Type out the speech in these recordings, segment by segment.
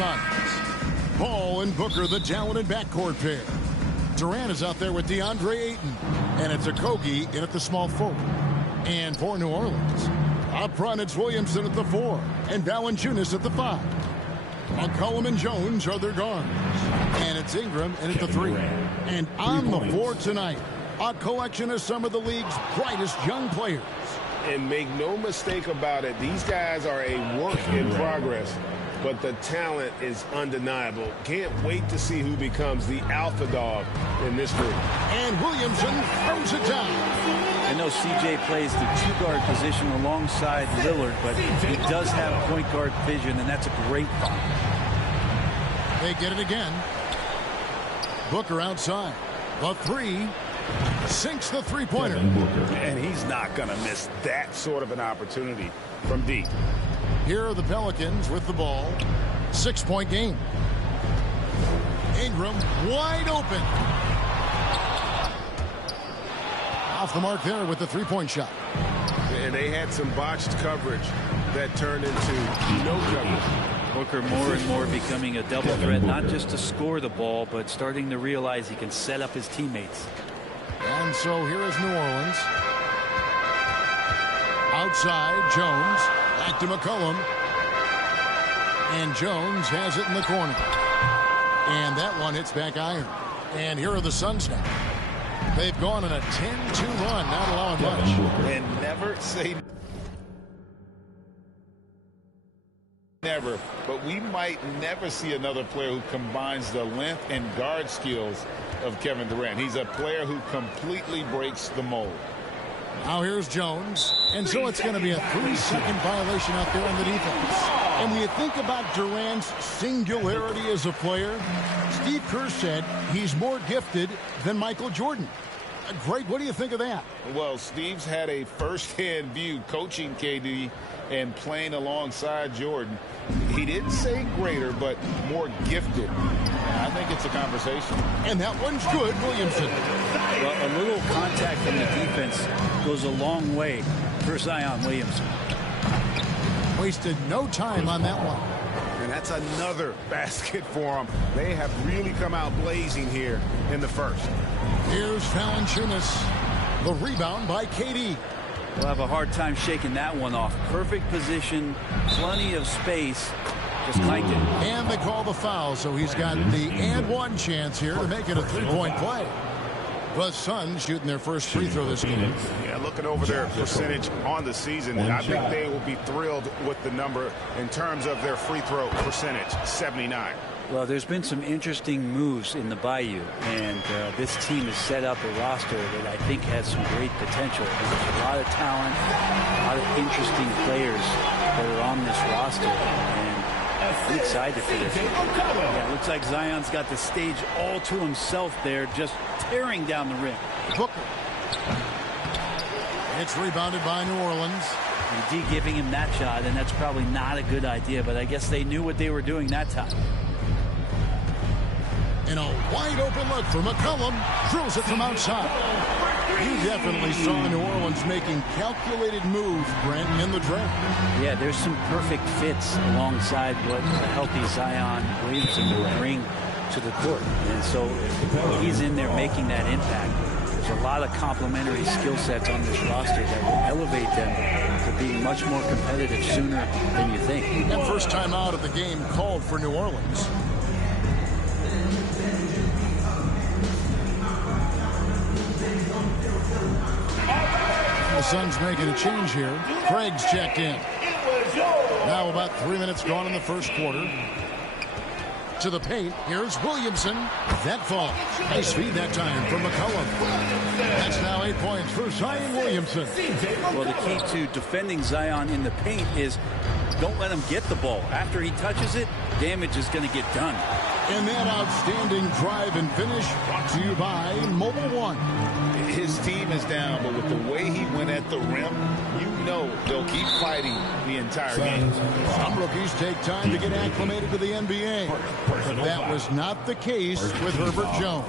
Suns. Paul and Booker, the talented backcourt pair. Durant is out there with DeAndre Ayton. And it's Okogie in at the small forward. And for New Orleans, up front it's Williamson at the 4. And Valanciunas at the 5. McCollum and Jones are their guards. And it's Ingram in at the 3. And on the floor tonight, a collection of some of the league's brightest young players. And make no mistake about it, these guys are a work in progress, but the talent is undeniable. Can't wait to see who becomes the alpha dog in this group. And Williamson throws it down. I know CJ plays the two-guard position alongside Lillard, but he does have point guard vision, and that's a great find. They get it again. Booker outside. The 3. Sinks the three-pointer. And he's not going to miss that sort of an opportunity from deep. Here are the Pelicans with the ball. 6-point game. Ingram wide open. Off the mark there with the three-point shot. And they had some botched coverage that turned into no coverage. Booker more and more becoming a double threat, not just to score the ball, but starting to realize he can set up his teammates. And so here is New Orleans. Outside, Jones. Back to McCollum. And Jones has it in the corner. And that one hits back iron. And here are the Suns now. They've gone on a 10-2 run, not allowing much. And never say never, but we might never see another player who combines the length and guard skills of Kevin Durant. He's a player who completely breaks the mold. Now here's Jones. And so it's going to be a 3-second violation out there on the defense. And when you think about Durant's singularity as a player, Steve Kerr said he's more gifted than Michael Jordan. Greg, what do you think of that? Well, Steve's had a first-hand view coaching KD and playing alongside Jordan. He didn't say greater, but more gifted. I think it's a conversation. And that one's good, Williamson. Well, a little contact from the defense goes a long way for Zion Williamson. Wasted no time on that one. And that's another basket for them. They have really come out blazing here in the first. Here's Valanciunas. The rebound by KD. We'll have a hard time shaking that one off. Perfect position, plenty of space. Just clanked it. And they call the foul, so he's got the and one chance here to make it a three-point play. The Suns shooting their first free throw this game. Yeah, looking over their percentage on the season, I think they will be thrilled with the number in terms of their free throw percentage, 79. Well, there's been some interesting moves in the Bayou, and this team has set up a roster that I think has some great potential. There's a lot of talent, a lot of interesting players that are on this roster, and I'm excited for this. Yeah, it looks like Zion's got the stage all to himself there, just tearing down the rim. Booker. It's rebounded by New Orleans. And D giving him that shot, and that's probably not a good idea, but I guess they knew what they were doing that time. And a wide open look for McCollum. Drills it from outside. You definitely saw New Orleans making calculated moves, Brent, in the draft. Yeah, there's some perfect fits alongside what a healthy Zion Williamson will bring to the court. And so if he's in there making that impact, there's a lot of complementary skill sets on this roster that will elevate them to being much more competitive sooner than you think. That first time out of the game called for New Orleans. The Suns making a change here. Craig's checked in. Now about 3 minutes gone in the first quarter. To the paint. Here's Williamson. That falls. Nice feed that time from McCollum. That's now 8 points for Zion Williamson. Well, the key to defending Zion in the paint is don't let him get the ball. After he touches it, damage is going to get done. And that outstanding drive and finish brought to you by Mobile One. His team is down, but with the way he went at the rim, you know they'll keep fighting the entire game. Some rookies take time to get acclimated to the NBA, but that was not the case with Herbert Jones.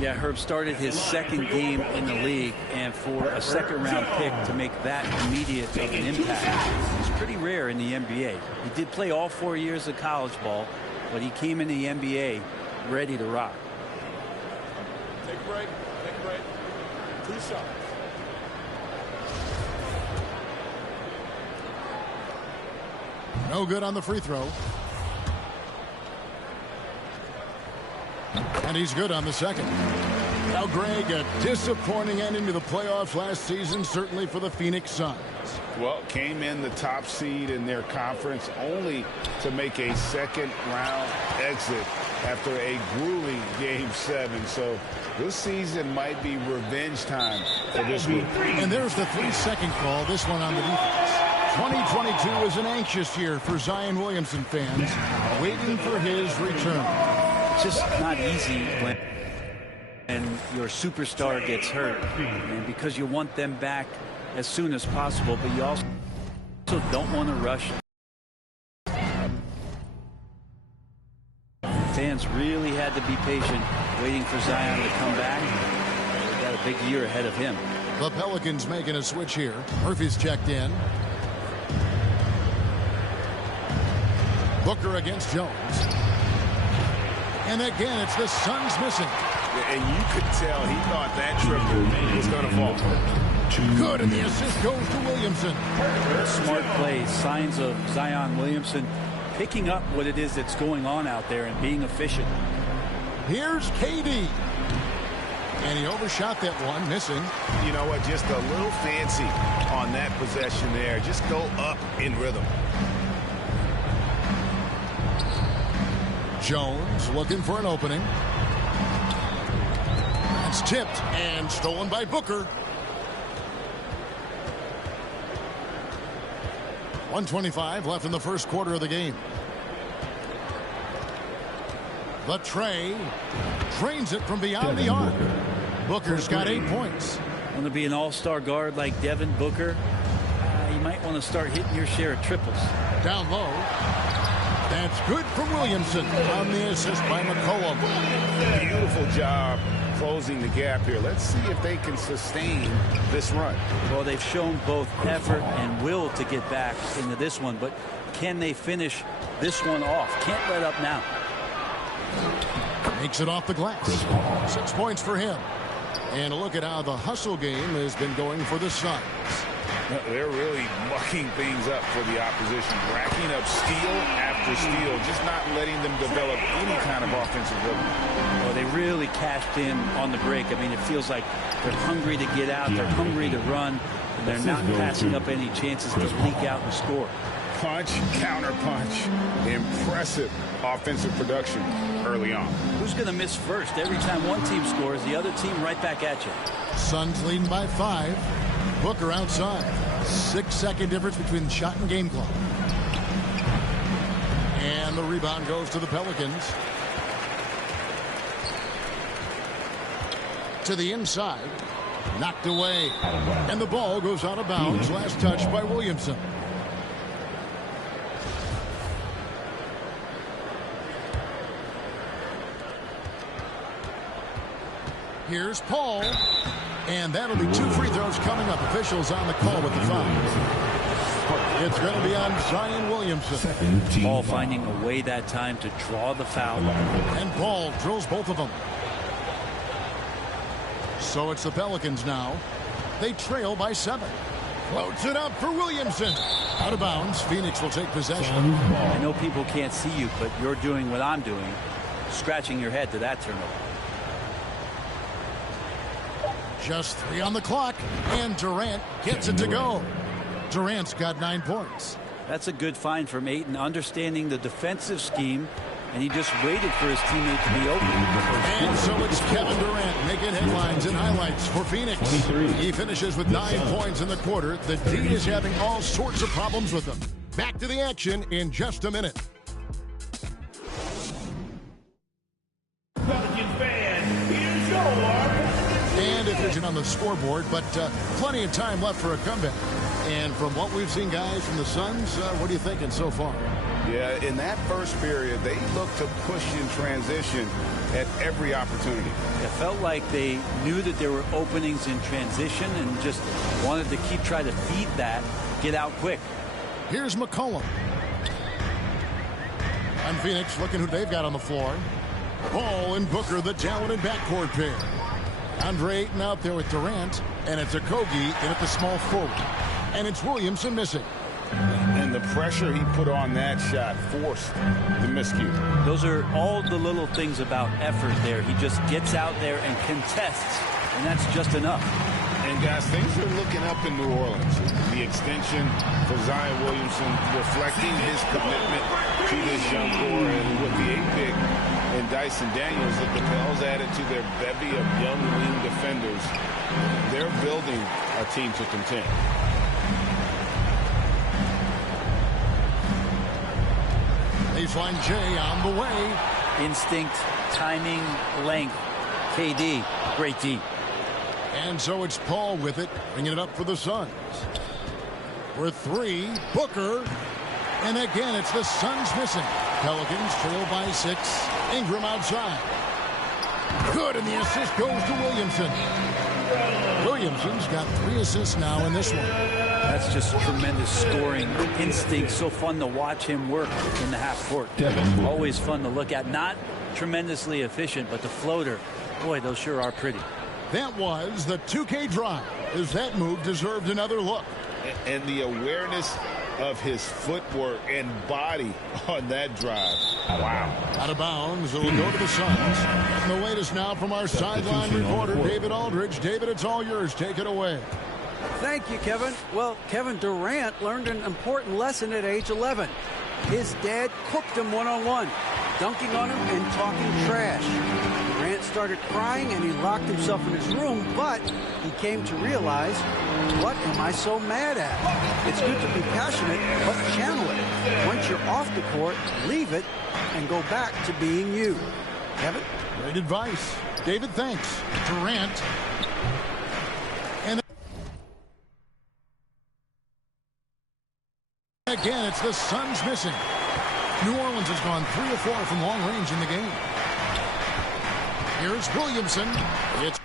Yeah, Herb started his second game in the league, and for a second-round pick to make that immediate of an impact is pretty rare in the NBA. He did play all 4 years of college ball, but he came in the NBA ready to rock. Take a break. Take a break. 2 shots. No good on the free throw. And he's good on the second. Now, Greg, a disappointing ending to the playoffs last season, certainly for the Phoenix Suns. Well, came in the top seed in their conference only to make a second-round exit after a grueling Game 7. So this season might be revenge time for this group. And there's the 3-second call, this one on the defense. 2022 is an anxious year for Zion Williamson fans, waiting for his return. It's just not easy when your superstar gets hurt, and because you want them back as soon as possible, but you also don't want to rush. Fans really had to be patient, waiting for Zion to come back. They got a big year ahead of him. The Pelicans making a switch here. Murphy's checked in. Booker against Jones. And again, it's the Suns missing. And you could tell he thought that triple was going to fall. Good, and the assist goes to Williamson. Smart play, signs of Zion Williamson picking up what it is that's going on out there and being efficient. Here's KD. And he overshot that one, missing. You know what, just a little fancy on that possession there. Just go up in rhythm. Jones looking for an opening. It's tipped and stolen by Booker. 1:25 left in the first quarter of the game. The tray drains it from beyond the arc. Booker's got 8 points. Want to be an all-star guard like Devin Booker? You might want to start hitting your share of triples. Down low. That's good from Williamson on the assist by McCollum. Beautiful job closing the gap here. Let's see if they can sustain this run. Well, they've shown both effort and will to get back into this one, but can they finish this one off? Can't let up now. Makes it off the glass. 6 points for him. And a look at how the hustle game has been going for the Suns. They're really mucking things up for the opposition, racking up steal after steal, just not letting them develop any kind of offensive rhythm. Well, they really cashed in on the break. I mean, it feels like they're hungry to get out, they're hungry to run, and they're not passing up any chances to leak out and score. Punch, counter punch. Impressive offensive production early on. Who's going to miss first? Every time one team scores, the other team right back at you. Suns leading by 5. Booker outside. 6-second difference between shot and game clock. And the rebound goes to the Pelicans. To the inside. Knocked away. And the ball goes out of bounds. Last touch by Williamson. Here's Paul. And that'll be 2 free throws coming up. Officials on the call with the foul. It's going to be on Zion Williamson. Paul finding a way that time to draw the foul. And Paul drills both of them. So it's the Pelicans now. They trail by 7. Floats it up for Williamson. Out of bounds. Phoenix will take possession. I know people can't see you, but you're doing what I'm doing. Scratching your head to that turnover. Just 3 on the clock, and Durant gets it to go. Durant's got 9 points. That's a good find from Ayton, understanding the defensive scheme, and he just waited for his teammate to be open. And so it's Kevin Durant making headlines and highlights for Phoenix. He finishes with 9 points in the quarter. The D is having all sorts of problems with him. Back to the action in just a minute. And if it's on the scoreboard, but plenty of time left for a comeback. And from what we've seen, guys, from the Suns, what are you thinking so far? Yeah, in that first period, they looked to push in transition at every opportunity. It felt like they knew that there were openings in transition and just wanted to keep trying to feed that, get out quick. Here's McCollum. And Phoenix looking who they've got on the floor. Ball and Booker, the talented backcourt pair. Andre Ayton out there with Durant, and it's Okogie in at the small forward. And it's Williamson missing. And the pressure he put on that shot forced the miscue. Those are all the little things about effort there. He just gets out there and contests, and that's just enough. And guys, things are looking up in New Orleans. The extension for Zion Williamson reflecting his commitment to this young core, and with the 8th pick and Dyson Daniels, the Pels added to their bevy of young wing defenders. They're building a team to contend. Baseline J on the way. Instinct, timing, length. KD, great D. And so it's Paul with it, bringing it up for the Suns. For 3, Booker. And again, it's the Suns missing. Pelicans trail by 6. Ingram outside. Good, and the assist goes to Williamson. Williamson's got 3 assists now in this one. That's just tremendous scoring instinct. So fun to watch him work in the half court. Always fun to look at. Not tremendously efficient, but the floater, boy, those sure are pretty. That was the 2K drive, as that move deserved another look. And the awareness of his footwork and body on that drive. Wow. Out of bounds, it'll go to the Suns. And the latest now from our sideline reporter, David Aldridge. David, it's all yours. Take it away. Thank you, Kevin. Well, Kevin Durant learned an important lesson at age 11. His dad cooked him one-on-one, dunking on him and talking trash. Durant started crying and he locked himself in his room, but he came to realize, what am I so mad at? It's good to be passionate, but channel it. Once you're off the court, leave it and go back to being you. Kevin? Great advice. David, thanks. Durant. And again, it's the Suns missing. New Orleans has gone 3 of 4 from long range in the game. Here's Williamson. It's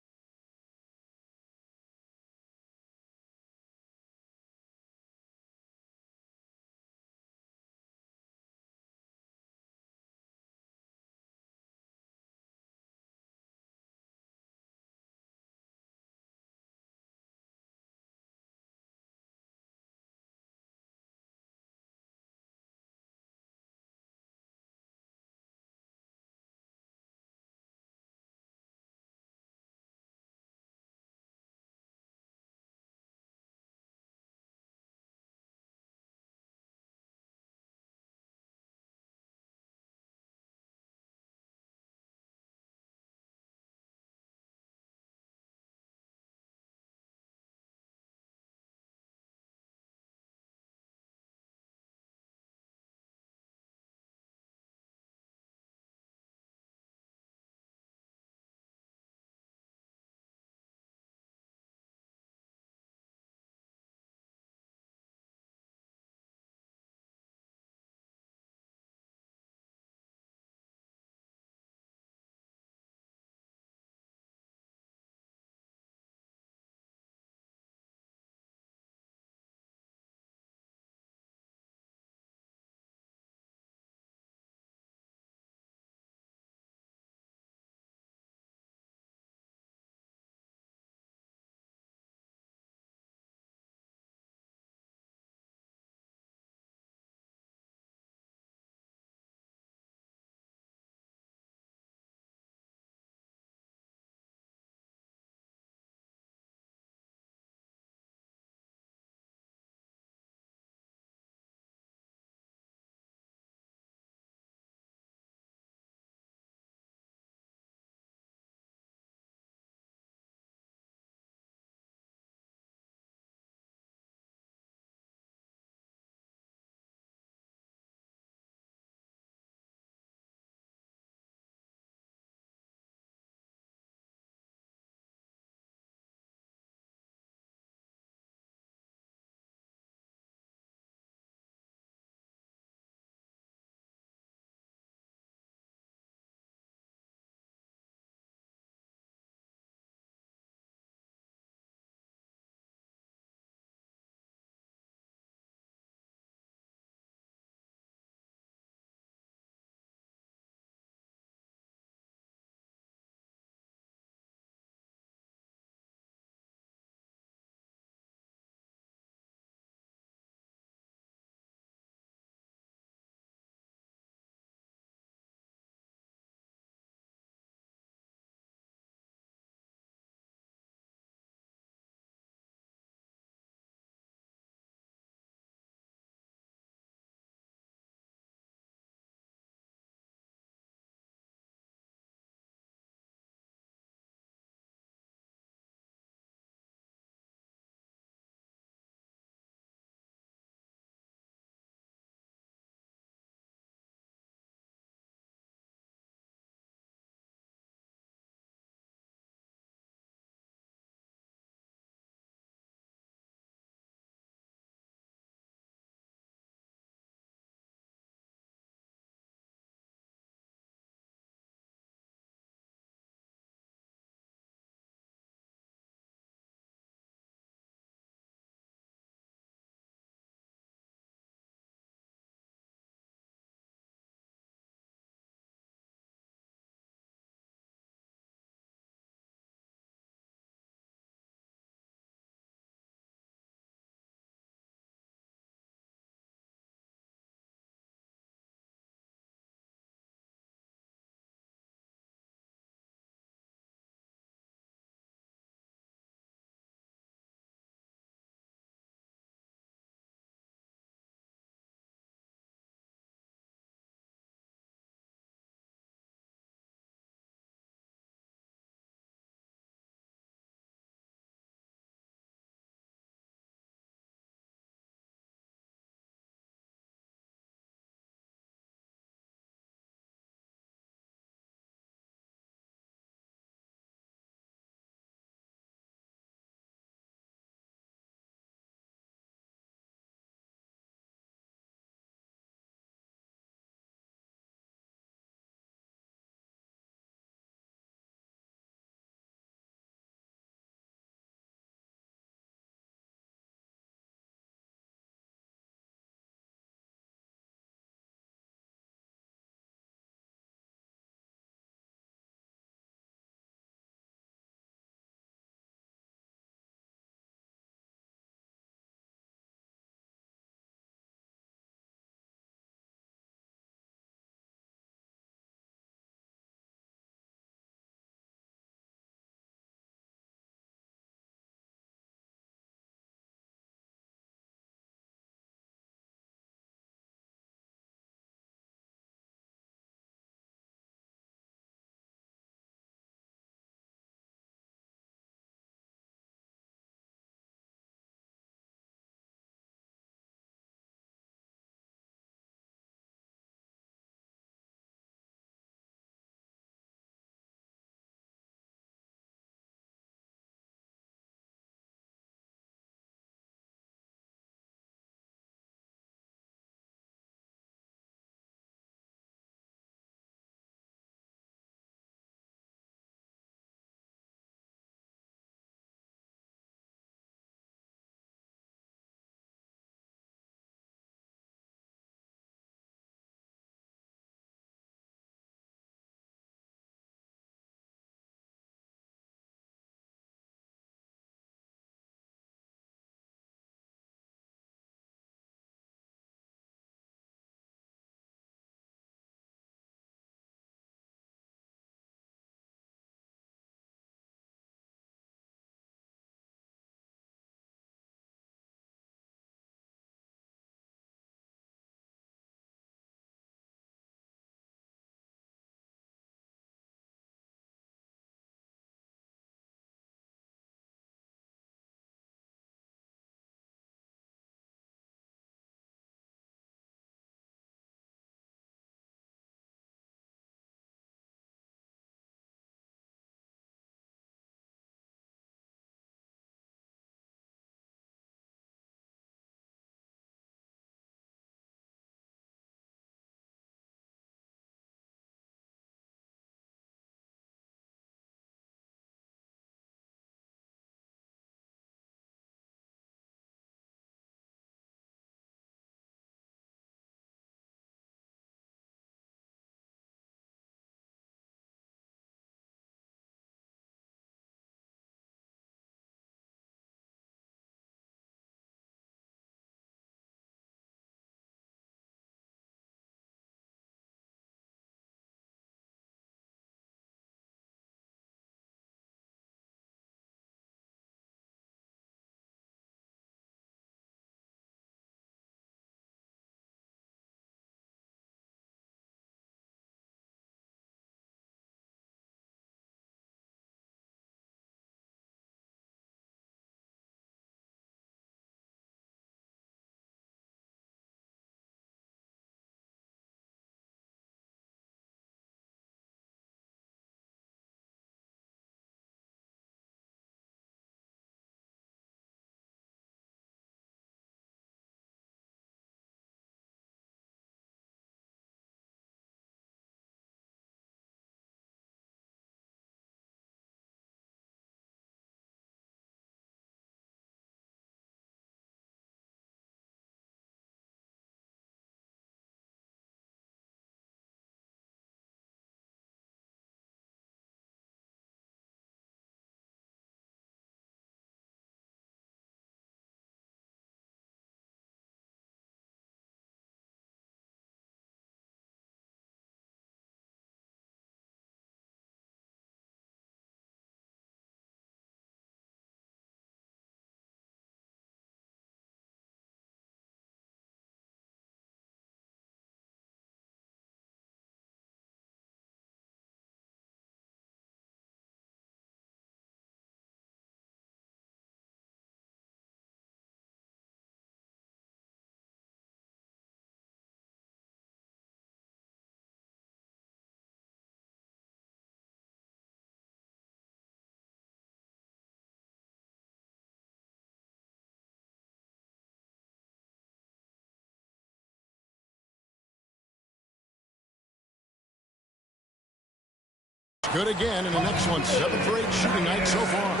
good again in an excellent 7 for 8 shooting night so far.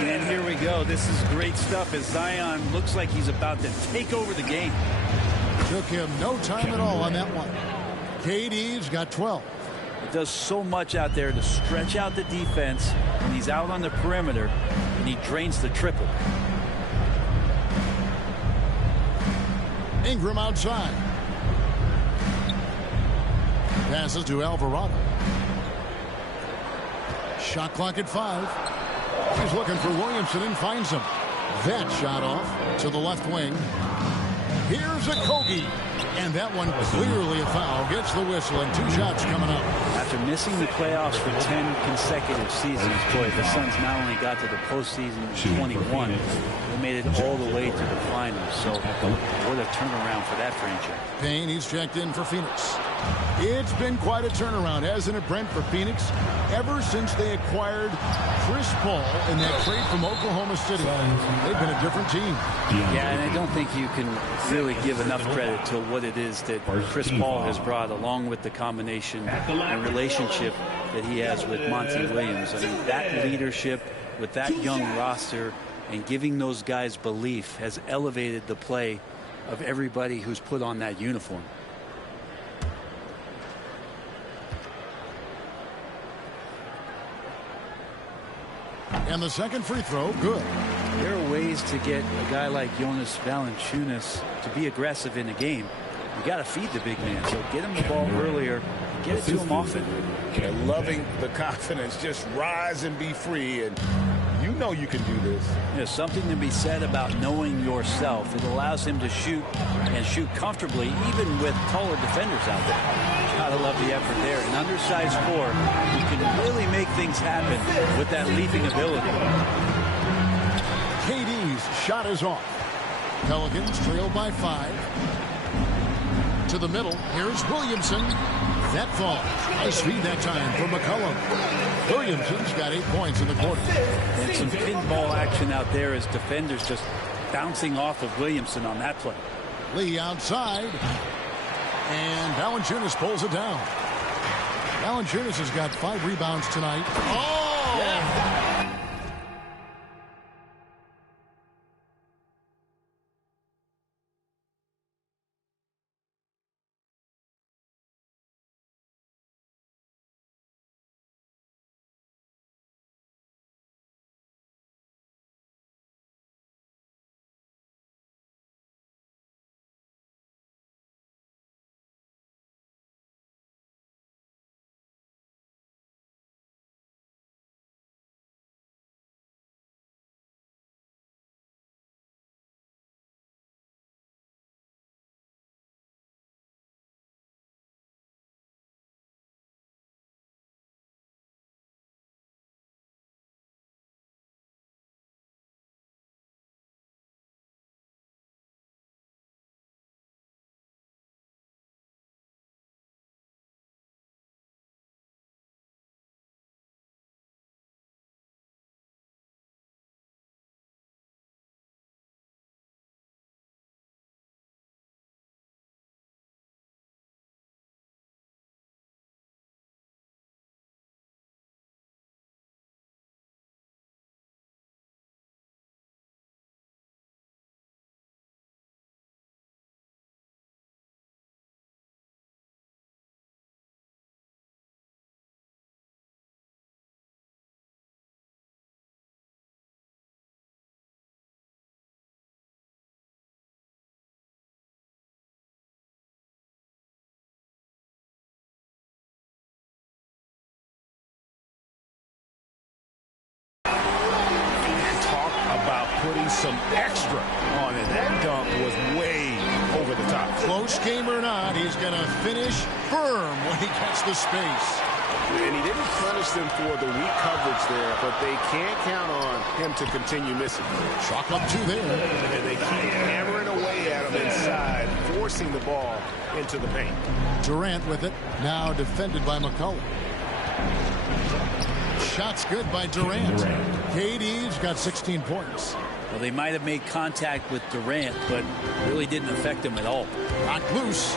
And here we go. This is great stuff as Zion looks like he's about to take over the game. Took him no time at all on that one. KD's got 12. He does so much out there to stretch out the defense when he's out on the perimeter, and he drains the triple. Ingram outside. Passes to Alvarado. Shot clock at 5. He's looking for Williamson and finds him. That shot off to the left wing. Here's a Kogi. And that one clearly a foul. Gets the whistle and 2 shots coming up. After missing the playoffs for 10 consecutive seasons, boy, the Suns not only got to the postseason in 21, they made it all the way to the finals. So what a turnaround for that franchise. Payne, he's checked in for Phoenix. It's been quite a turnaround, hasn't it, Brent, for Phoenix? Ever since they acquired Chris Paul in that trade from Oklahoma City, they've been a different team. Yeah, and I don't think you can really give enough credit to what it is that Chris Paul has brought, along with the combination and relationship that he has with Monty Williams. I mean, that leadership with that young roster and giving those guys belief has elevated the play of everybody who's put on that uniform. And the second free throw, good. There are ways to get a guy like Jonas Valanciunas to be aggressive in a game. You got to feed the big man, so get him the ball earlier, get it to him often. They're loving the confidence. Just rise and be free, and you know you can do this. There's something to be said about knowing yourself. It allows him to shoot and shoot comfortably, even with taller defenders out there. Gotta love the effort there. An undersized 4 who can really make things happen with that leaping ability. KD's shot is off. Pelicans trail by 5. To the middle. Here's Williamson. That falls. Nice feed that time for McCollum. Williamson's got 8 points in the quarter. And some pinball action out there as defenders just bouncing off of Williamson on that play. Lee outside. And Valanciunas pulls it down. Valanciunas has got 5 rebounds tonight. Oh! Yeah. Putting some extra on it. That dunk was way over the top. Close game or not, he's going to finish firm when he gets the space. And he didn't punish them for the weak coverage there, but they can't count on him to continue missing. Chalk up 2 there. And they keep hammering away at him inside, forcing the ball into the paint. Durant with it, now defended by McCollum. Shot's good by Durant. KD's got 16 points. Well, they might have made contact with Durant, but really didn't affect him at all. Knocked loose.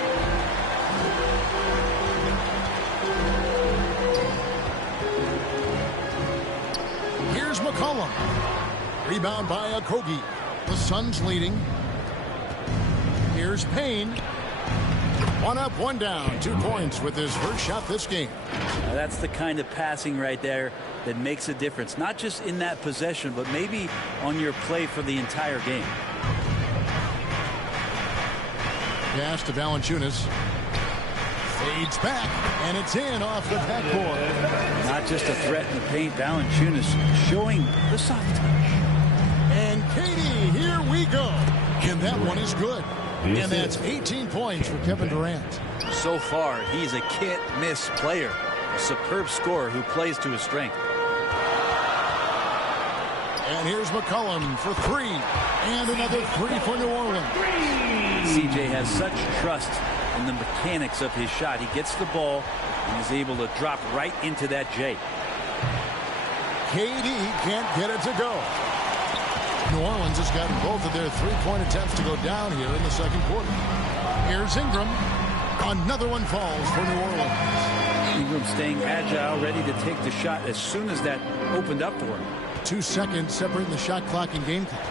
McCollum. Rebound by Okogie. The Suns leading. Here's Payne. One up, one down. 2 points with his first shot this game. Now that's the kind of passing right there that makes a difference. Not just in that possession, but maybe on your play for the entire game. Pass to Valanciunas. Fades back, and it's in off the backboard. Not just a threat in the paint. Valanciunas showing the soft touch. And Katie, here we go. And that one is good. And that's 18 points for Kevin Durant. So far, he's a can't-miss player. A superb scorer who plays to his strength. And here's McCollum for 3. And another 3 for New Orleans. CJ has such trust in the mechanics of his shot. He gets the ball and is able to drop right into that J. KD can't get it to go. New Orleans has gotten both of their 3-point attempts to go down here in the second quarter. Here's Ingram. Another one falls for New Orleans. Ingram staying agile, ready to take the shot as soon as that opened up for him. 2 seconds separating the shot clock and game clock.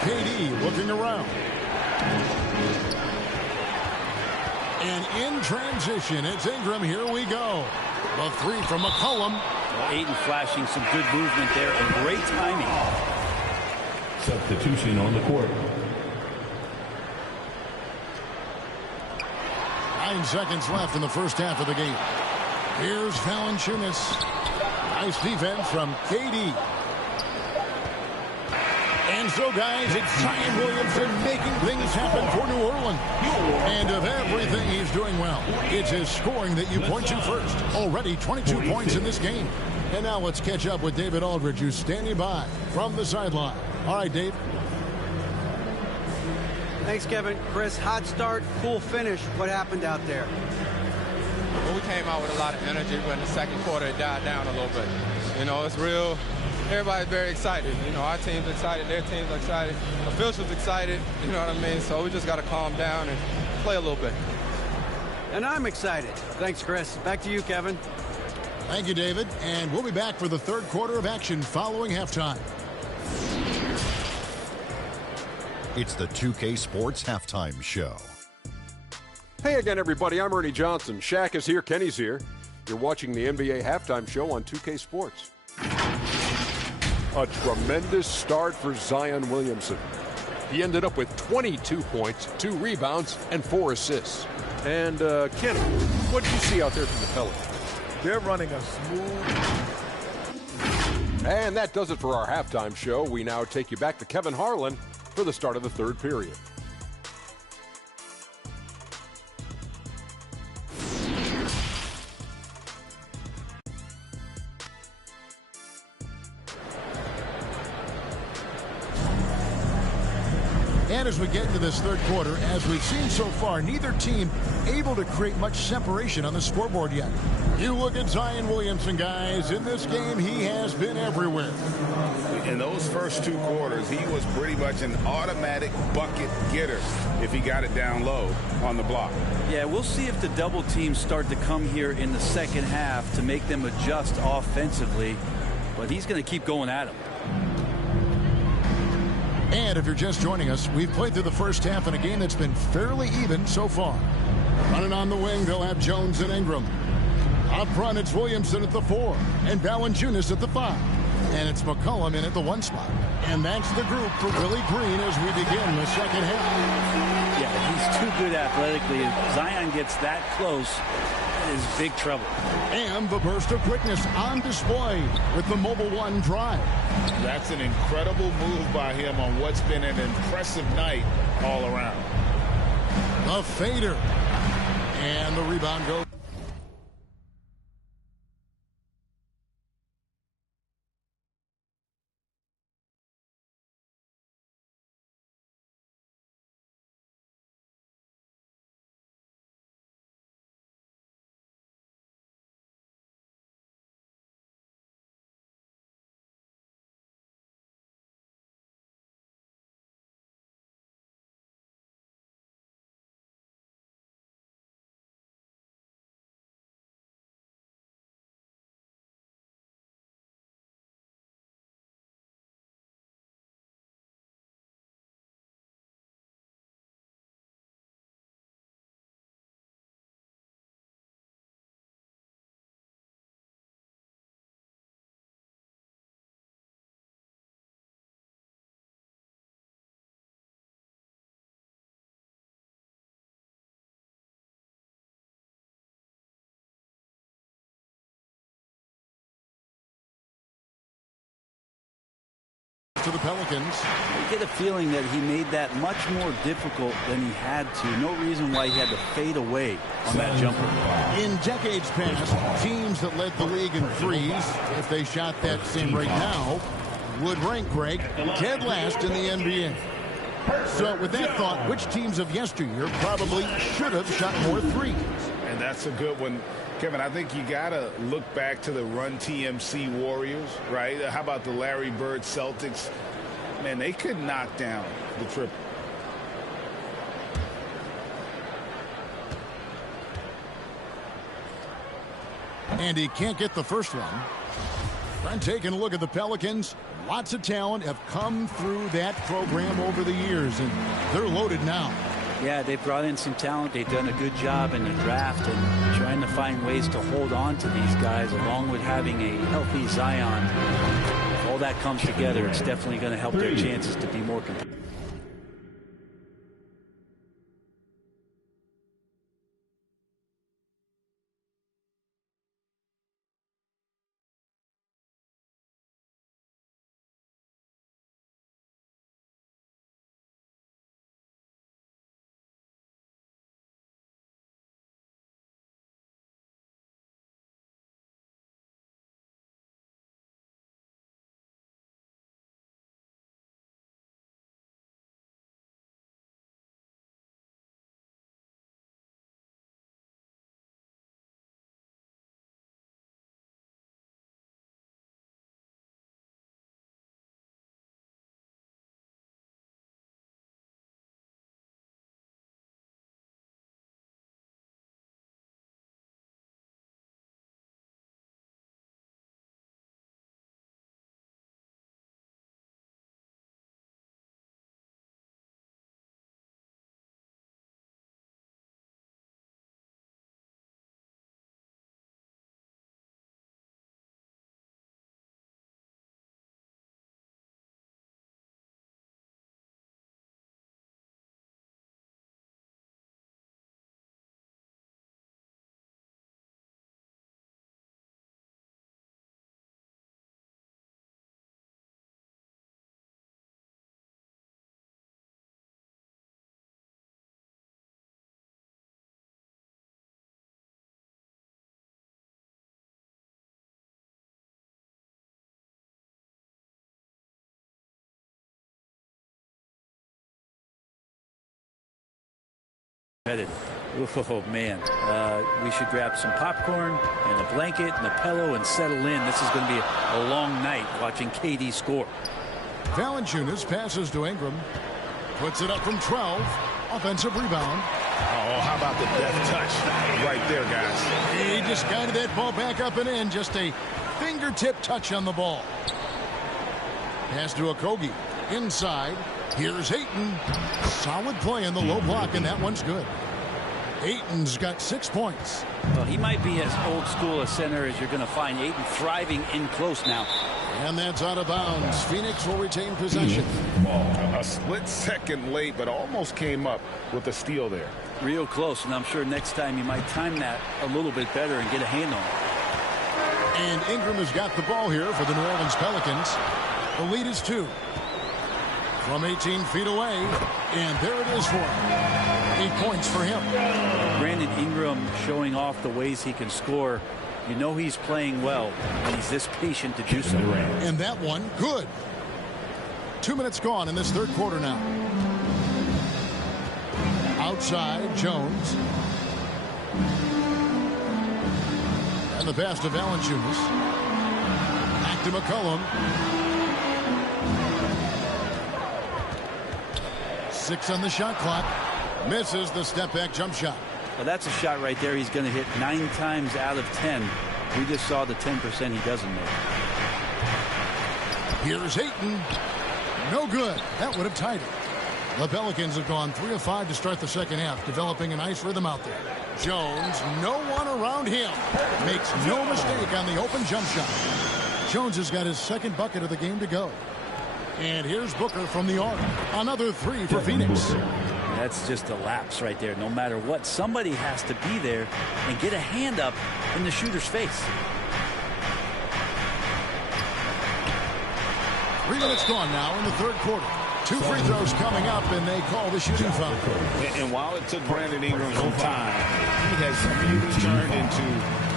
KD looking around. And in transition, it's Ingram. Here we go. The 3 from McCollum. Well, Ayton flashing some good movement there and great timing. Substitution on the court. 9 seconds left in the first half of the game. Here's Valanciunas. Nice defense from KD. And so, guys, it's Zion Williamson making things happen for New Orleans. And of everything he's doing well, it's his scoring that you point to first. Already 22 points in this game. And now let's catch up with David Aldridge, who's standing by from the sideline. All right, Dave. Thanks, Kevin. Chris, hot start, cool finish. What happened out there? Well, we came out with a lot of energy, but in the second quarter it died down a little bit. You know, it's real. Everybody's very excited. You know, our team's excited, their team's excited, officials excited, you know what I mean? So we just got to calm down and play a little bit. And I'm excited. Thanks, Chris. Back to you, Kevin. Thank you, David. And we'll be back for the third quarter of action following halftime. It's the 2K Sports Halftime Show. Hey again, everybody. I'm Ernie Johnson. Shaq is here. Kenny's here. You're watching the NBA Halftime Show on 2K Sports. A tremendous start for Zion Williamson. He ended up with 22 points, 2 rebounds, and 4 assists. And, Kenny, what did you see out there from the Pelicans? They're running a smooth. And that does it for our halftime show. We now take you back to Kevin Harlan for the start of the third period. And as we get into this third quarter, as we've seen so far, neither team able to create much separation on the scoreboard yet. You look at Zion Williamson, guys. In this game, he has been everywhere. In those first 2 quarters, he was pretty much an automatic bucket getter if he got it down low on the block. Yeah, we'll see if the double teams start to come here in the second half to make them adjust offensively. But he's going to keep going at him. And if you're just joining us, we've played through the first half in a game that's been fairly even so far. Running on the wing, they'll have Jones and Ingram. Up front, it's Williamson at the 4 and Valanciunas at the 5. And it's McCollum in at the 1 spot. And that's the group for Willie Green as we begin the second half. Yeah, he's too good athletically. If Zion gets that close, it is big trouble. And the burst of quickness on display with the Mobile One drive. That's an incredible move by him on what's been an impressive night all around. The fader. And the rebound goes. to the Pelicans. I get a feeling that he made that much more difficult than he had to. No reason why he had to fade away on that jumper. In decades past, teams that led the league in threes, if they shot that same rate now, would rank, Greg, dead last in the NBA. So with that thought, which teams of yesteryear probably should have shot more threes? And that's a good one. Kevin, I think you got to look back to the Run TMC Warriors, right? How about the Larry Bird Celtics? Man, they could knock down the triple. And he can't get the first one. And taking a look at the Pelicans, lots of talent have come through that program over the years, and they're loaded now. Yeah, they've brought in some talent. They've done a good job in the draft and trying to find ways to hold on to these guys, along with having a healthy Zion. If all that comes together, it's definitely going to help their chances to be more competitive. Oh, man. We should grab some popcorn and a blanket and a pillow and settle in. This is going to be a long night watching KD score. Valanciunas passes to Ingram. Puts it up from 12. Offensive rebound. Oh, how about the deft touch right there, guys? He just guided that ball back up and in. Just a fingertip touch on the ball. Pass to Okogie. Inside. Here's Ayton. Solid play in the low block, and that one's good. Ayton's got 6 points. Well, he might be as old school a center as you're going to find. Ayton thriving in close now. And that's out of bounds. Phoenix will retain possession. A split second late, but almost came up with a steal there. Real close, and I'm sure next time you might time that a little bit better and get a hand on it. And Ingram has got the ball here for the New Orleans Pelicans. The lead is 2. From 18 feet away, and there it is for him. 8 points for him. Brandon Ingram showing off the ways he can score. You know he's playing well, and he's this patient to do so. And that one, good. 2 minutes gone in this third quarter now. Outside, Jones. And the pass to Valanciunas. Back to McCollum. 6 on the shot clock. Misses the step-back jump shot. Well, that's a shot right there he's going to hit 9 times out of 10. We just saw the 10% he doesn't make. Here's Ayton. No good. That would have tied it. The Pelicans have gone 3 of 5 to start the second half, developing a nice rhythm out there. Jones, no one around him. Makes no mistake on the open jump shot. Jones has got his second bucket of the game to go. And here's Booker from the arc. Another 3 for Phoenix. That's just a lapse right there. No matter what, somebody has to be there and get a hand up in the shooter's face. 3 minutes gone now in the third quarter. 2 free throws coming up, and they call the shooting foul. And while it took Brandon Ingram some time, he has really turned into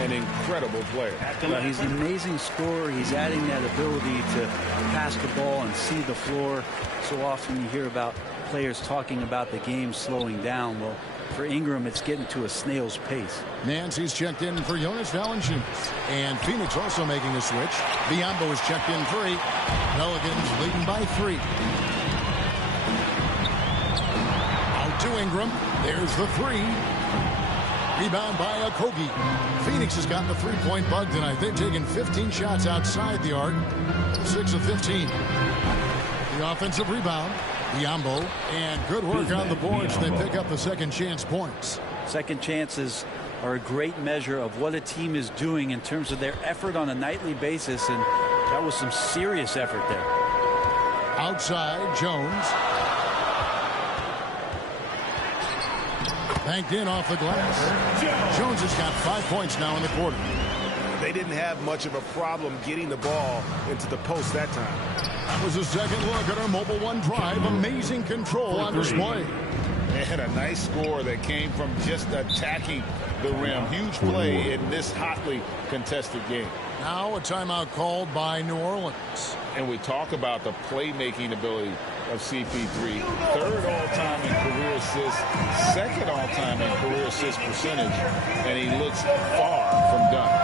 an incredible player. Well, he's an amazing scorer. He's adding that ability to pass the ball and see the floor. So often you hear about players talking about the game slowing down. Well, for Ingram, it's getting to a snail's pace. Nancy's checked in for Jonas Valanciunas. And Phoenix also making a switch. Biyombo is checked in for 8. Pelicans leading by 3. Out to Ingram. There's the 3. Rebound by Okogie. Phoenix has gotten the three-point bug tonight. They've taken 15 shots outside the arc. 6 of 15. The offensive rebound. Biyombo, and good work on the boards. They pick up the second chance points. Second chances are a great measure of what a team is doing in terms of their effort on a nightly basis, and that was some serious effort there. Outside, Jones. Banked in off the glass. Jones has got 5 points now in the quarter. They didn't have much of a problem getting the ball into the post that time. That was a second look at our Mobile One drive. Amazing control on display. They had a nice score that came from just attacking the rim. Huge play in this hotly contested game. Now a timeout called by New Orleans. And we talk about the playmaking ability of CP3. 3rd all-time in career assists, 2nd all-time in career assist percentage, and he looks far from done.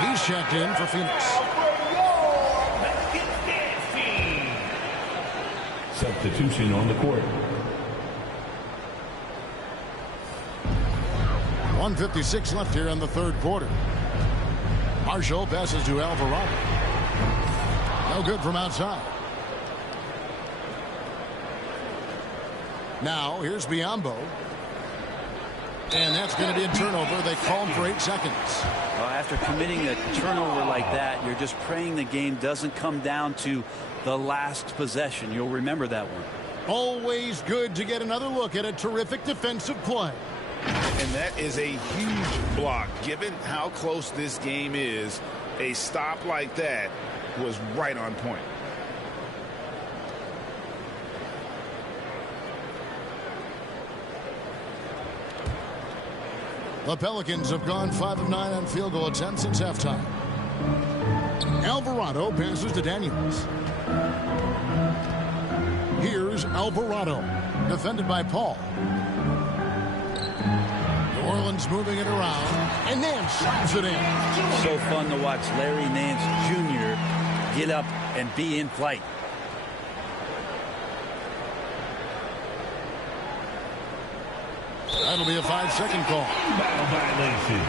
He's checked in for Phoenix. Substitution on the court. 1:56 left here in the third quarter. Marshall passes to Alvarado. No good from outside. Now here's Biyombo. And that's going to be a turnover. They call him for 8 seconds. Well, after committing a turnover like that, you're just praying the game doesn't come down to the last possession. You'll remember that one. Always good to get another look at a terrific defensive play. And that is a huge block. Given how close this game is, a stop like that was right on point. The Pelicans have gone 5 of 9 on field goal attempts since halftime. Alvarado passes to Daniels. Here's Alvarado, defended by Paul. New Orleans moving it around, and Nance slams it in. So fun to watch Larry Nance Jr. get up and be in flight. That'll be a 5-second call. Violation.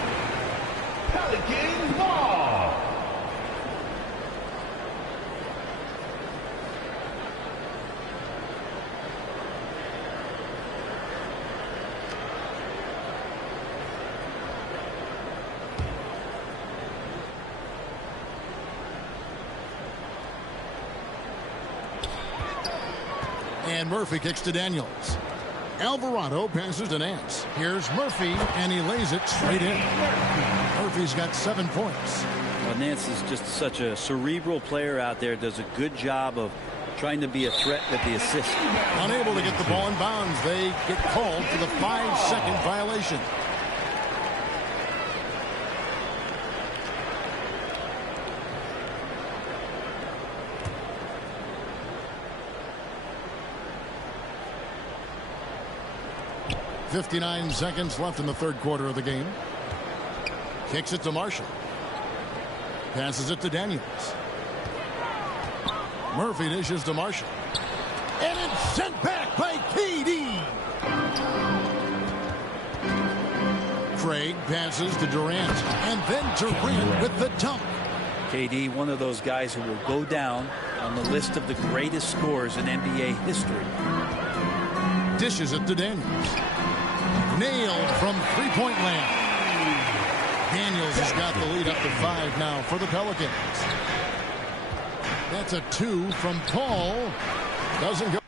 Pelicans ball. And Murphy kicks to Daniels. Alvarado passes to Nance. Here's Murphy, and he lays it straight in. Murphy's got 7 points. Well, Nance is just such a cerebral player out there. Does a good job of trying to be a threat with the assist. Unable to get the ball in bounds. They get called for the 5-second violation. 59 seconds left in the third quarter of the game. Kicks it to Marshall. Passes it to Daniels. Murphy dishes to Marshall. And it's sent back by KD. Craig passes to Durant. And then Durant with the dunk. KD, one of those guys who will go down on the list of the greatest scorers in NBA history. Dishes it to Daniels. Nailed from three-point land. Daniels has got the lead up to 5 now for the Pelicans. That's a 2 from Paul. Doesn't go.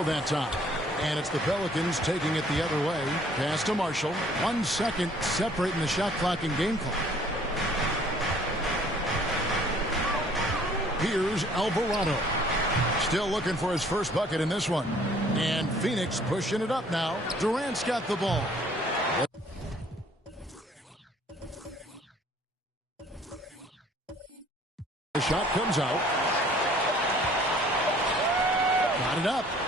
that time. And it's the Pelicans taking it the other way. Pass to Marshall. 1 second separating the shot clock and game clock. Here's Alvarado. Still looking for his first bucket in this one. And Phoenix pushing it up now. Durant's got the ball. The shot comes out. Got it up.